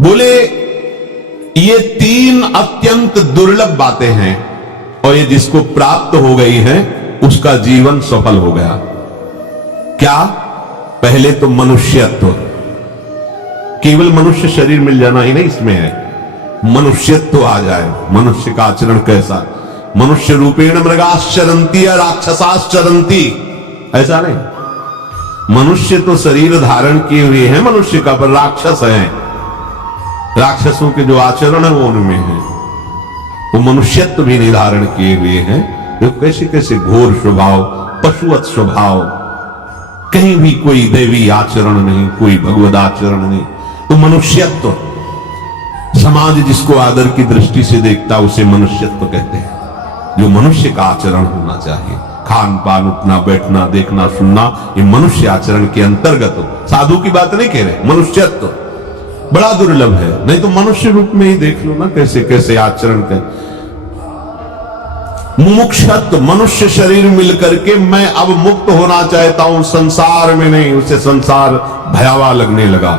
बोले ये तीन अत्यंत दुर्लभ बातें हैं और ये जिसको प्राप्त हो गई हैं उसका जीवन सफल हो गया। क्या? पहले तो मनुष्यत्व, केवल मनुष्य शरीर मिल जाना ही नहीं इसमें है, मनुष्यत्व आ जाए। मनुष्य का आचरण कैसा? मनुष्य रूपेण मृगाश्चरंती या राक्षसाश्चरंती, ऐसा नहीं। मनुष्य तो शरीर धारण किए हुए हैं मनुष्य का, पर राक्षस है, राक्षसों के जो आचरण है वो उनमें है। वो मनुष्यत्व भी नहीं धारण किए हुए हैं, जो कैसे कैसे घोर स्वभाव, पशुवत स्वभाव, कहीं भी कोई दैवी आचरण नहीं, कोई भगवद आचरण नहीं। तो मनुष्यत्व, समाज जिसको आदर की दृष्टि से देखता उसे मनुष्यत्व कहते हैं। जो मनुष्य का आचरण होना चाहिए, खान पान, उठना बैठना, देखना सुनना, ये मनुष्य आचरण के अंतर्गत हो। साधु की बात नहीं कह रहे, मनुष्यत्व बड़ा दुर्लभ है। नहीं तो मनुष्य रूप में ही देख लो ना कैसे कैसे आचरण कर। मुमुक्षत्व, मनुष्य शरीर मिलकर के मैं अब मुक्त होना चाहता हूं, संसार में नहीं। उसे संसार भयावह लगने लगा,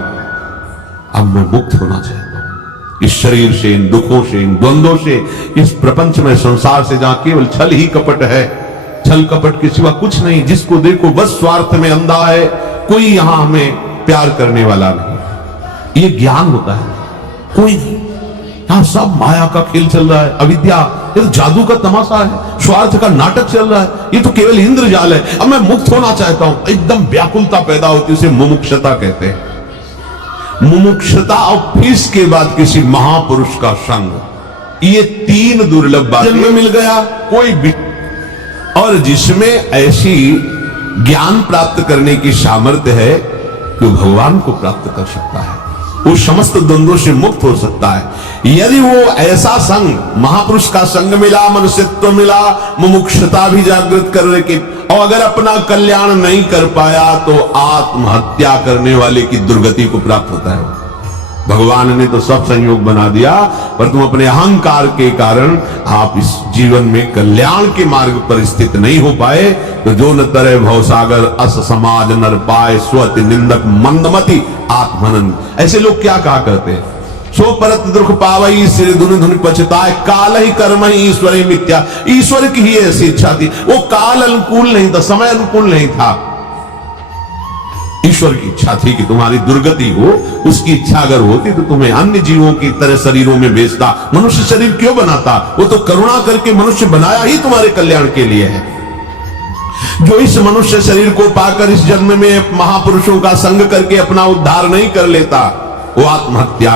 अब मैं मुक्त होना चाहता हूं इस शरीर से, इन दुखों से, इन द्वंद्वों से, इस प्रपंच में, संसार से जहां केवल छल ही कपट है, छल कपट के सिवा कुछ नहीं। जिसको देखो बस स्वार्थ में अंधा है, कोई यहां हमें प्यार करने वाला नहीं। ये ज्ञान होता है, कोई नहीं। यहां सब माया का खेल चल रहा है, अविद्या, ये तो जादू का तमाशा है, स्वार्थ का नाटक चल रहा है, ये तो केवल इंद्रजाल है। अब मैं मुक्त होना चाहता हूं, एकदम व्याकुलता पैदा होती है, उसे मुमुक्षता कहते हैं। मुमुक्षता और फिर इसके बाद किसी महापुरुष का संग, ये तीन दुर्लभ बातें जन्म मिल गया कोई भी, और जिसमें ऐसी ज्ञान प्राप्त करने की सामर्थ्य है कि वो भगवान को प्राप्त कर सकता है, वो समस्त द्वंद्वों से मुक्त हो सकता है। यदि वो ऐसा संग, महापुरुष का संग मिला, मनुष्यत्व मिला, मुमुक्षता भी जागृत करने की, और अगर अपना कल्याण नहीं कर पाया तो आत्महत्या करने वाले की दुर्गति को प्राप्त होता है। भगवान ने तो सब संयोग बना दिया, पर तुम अपने अहंकार के कारण आप इस जीवन में कल्याण के मार्ग पर स्थित नहीं हो पाए। तो जो न तरे भवसागर अस समाज नर पाए, स्वति निंदक मंदमति आत्मनन। ऐसे लोग क्या कहा करते हैं? सो परत दुख पावई सिर धुन धुन पछताए, काल ही कर्म ही ईश्वर ही मिथ्या। ईश्वर की ही ऐसी इच्छा थी, वो काल अनुकूल नहीं था, समय अनुकूल नहीं था। ईश्वर की इच्छा थी कि तुम्हारी दुर्गति हो। उसकी इच्छा अगर होती तो तुम्हें अन्य जीवों की तरह शरीरों में भेजता, मनुष्य शरीर क्यों बनाता? वो तो करुणा करके मनुष्य बनाया ही तुम्हारे कल्याण के लिए है। जो इस मनुष्य शरीर को पाकर इस जन्म में महापुरुषों का संग करके अपना उद्धार नहीं कर लेता, वो आत्महत्या